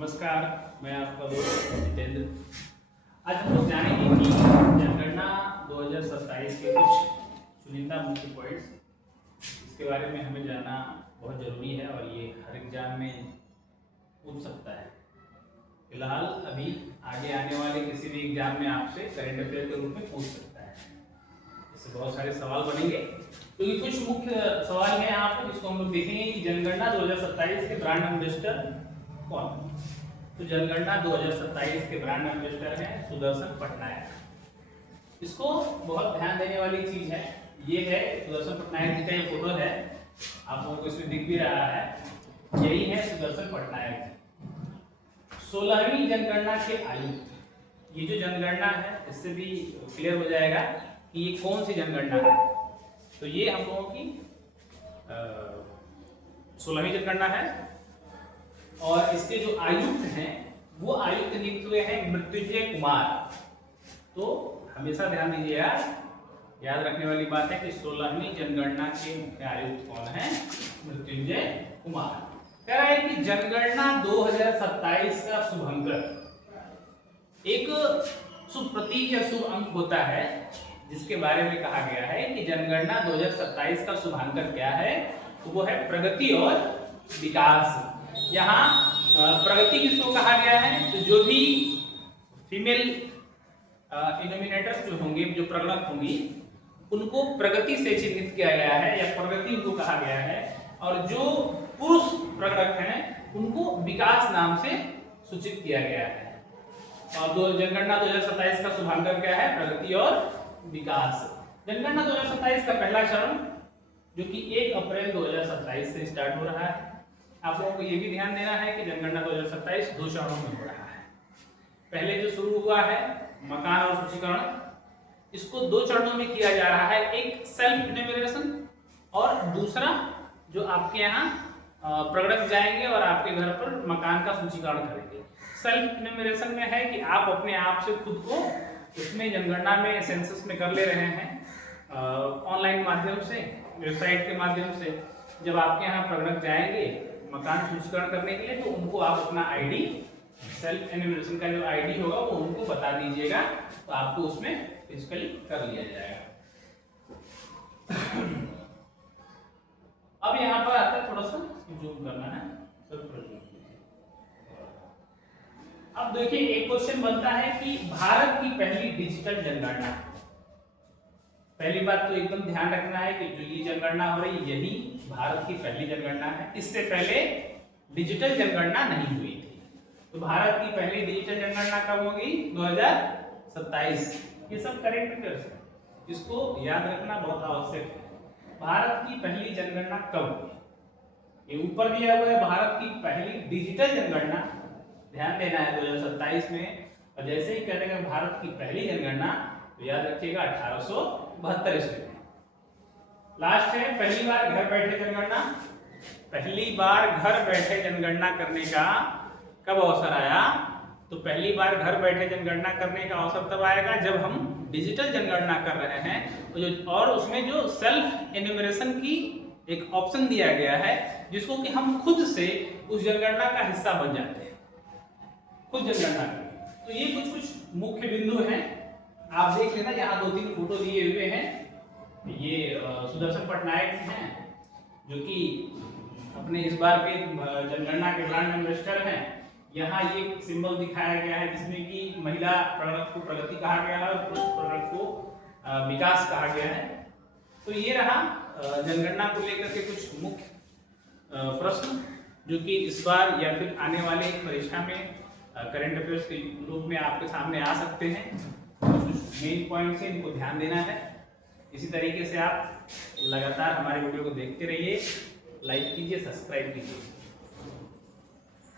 नमस्कार, मैं आपका दोस्त जितेंद्र। आज हम लोग जानेंगे कि जनगणना 2027 के कुछ चुनिंदा मुख्य पॉइंट्स, इसके बारे में हमें जानना बहुत ज़रूरी है और ये हर एग्जाम में पूछ सकता है। फिलहाल अभी आगे आने वाले किसी भी एग्जाम में आपसे करंट अफेयर के रूप में पूछ सकता है। इससे बहुत सारे सवाल बनेंगे, तो ये कुछ मुख्य सवाल हैं यहाँ पर, जिसको हम लोग देखेंगे कि जनगणना 2027 के ब्रांड एम्बेसडर कौन। तो जनगणना 2027 के ब्रांड एम्बेसडर हैं सुदर्शन पटनायक। इसको बहुत ध्यान देने वाली चीज है, ये है सुदर्शन पटनायक जी का ये फोटो है, आप लोगों को इसमें दिख भी रहा है, यही है सुदर्शन पटनायक। 16वीं जनगणना के आयुक्त, ये जो जनगणना है इससे भी क्लियर हो जाएगा कि ये कौन सी जनगणना है। तो ये हम लोगों की 16वीं जनगणना है और इसके जो आयुक्त हैं वो आयुक्त नियुक्त हुए हैं मृत्युंजय कुमार। तो हमेशा ध्यान दीजिएगा, याद रखने वाली बात है कि 16वीं जनगणना के मुख्य आयुक्त कौन है, मृत्युंजय कुमार। कह रहा है कि जनगणना 2027 का शुभंकर, एक शुभ प्रतीक या शुभ अंक होता है जिसके बारे में कहा गया है कि जनगणना 2027 का शुभांकर क्या है, तो वो है प्रगति और विकास। यहाँ प्रगति किसको कहा गया है, तो जो भी फीमेल इनोमिनेटर्स जो होंगे, जो प्रगणक होंगी, उनको प्रगति से चिन्हित किया गया है या प्रगति उनको कहा गया है, और जो पुरुष प्रगणक हैं उनको विकास नाम से सूचित किया गया है। और जनगणना 2027 का शुभांकर क्या है, प्रगति और विकास। जनगणना 2027 का पहला चरण जो कि 1 अप्रैल 2027 से स्टार्ट हो रहा है। आप लोगों को ये भी ध्यान देना है कि जनगणना 2027 दो चरणों में हो रहा है। पहले जो शुरू हुआ है मकान और सूचीकरण, इसको दो चरणों में किया जा रहा है, एक सेल्फ इन्यूमरेशन और दूसरा जो आपके यहाँ प्रगणक जाएंगे और आपके घर पर मकान का सूचीकरण करेंगे। सेल्फ इन्यूमरेशन में है कि आप अपने आप से खुद को उसमें जनगणना में सेंसस में कर ले रहे हैं ऑनलाइन माध्यम से, वेबसाइट के माध्यम से। जब आपके यहाँ प्रगणक जाएंगे मकान सूचीकरण करने के लिए, तो उनको आप अपना आईडी, सेल्फ एन्यूमरेशन का जो आईडी होगा वो उनको बता दीजिएगा, तो आपको उसमें फिजिकली कर लिया जाएगा। अब यहाँ पर आता है, थोड़ा सा जूम करना है, अब देखिए एक क्वेश्चन बनता है कि भारत की पहली डिजिटल जनगणना। पहली बात तो एकदम ध्यान रखना है कि जो ये जनगणना हो रही यही भारत की पहली जनगणना है। इससे पहले डिजिटल जनगणना नहीं हुई थी। तो भारत की पहली डिजिटल जनगणना कब होगी, 2027। ये सब करेंट अफेयर्स है, इसको याद रखना बहुत आवश्यक है। भारत की पहली जनगणना कब हुई, ये ऊपर दिया हुआ है भारत की पहली डिजिटल जनगणना, ध्यान देना है 2027 में। और जैसे ही करेंगे भारत की पहली जनगणना, तो याद रखिएगा 1872 ईस्वी में। लास्ट है पहली बार घर बैठे जनगणना। पहली बार घर बैठे जनगणना करने का कब अवसर आया, तो पहली बार घर बैठे जनगणना करने का अवसर तब आएगा जब हम डिजिटल जनगणना कर रहे हैं, तो जो और उसमें जो सेल्फ एन्यूमरेशन की एक ऑप्शन दिया गया है, जिसको कि हम खुद से उस जनगणना का हिस्सा बन जाते हैं, खुद जनगणना करें। तो ये कुछ कुछ मुख्य बिंदु हैं, आप देख लेना। यहाँ 2-3 फोटो दिए हुए हैं, ये सुदर्शन पटनायक हैं जो कि अपने इस बार के जनगणना के ब्रांड एम्बेसडर हैं। यहाँ ये सिंबल दिखाया गया है जिसमें कि महिला प्रगणक को प्रगति कहा गया है और पुरुष प्रगणक को विकास कहा गया है। तो ये रहा जनगणना को लेकर के कुछ मुख्य प्रश्न जो कि इस बार या फिर आने वाले परीक्षा में करंट अफेयर्स के रूप में आपके सामने आ सकते हैं। कुछ मेन पॉइंट्स हैं, इनको ध्यान देना है। इसी तरीके से आप लगातार हमारे वीडियो को देखते रहिए, लाइक कीजिए, सब्सक्राइब कीजिए।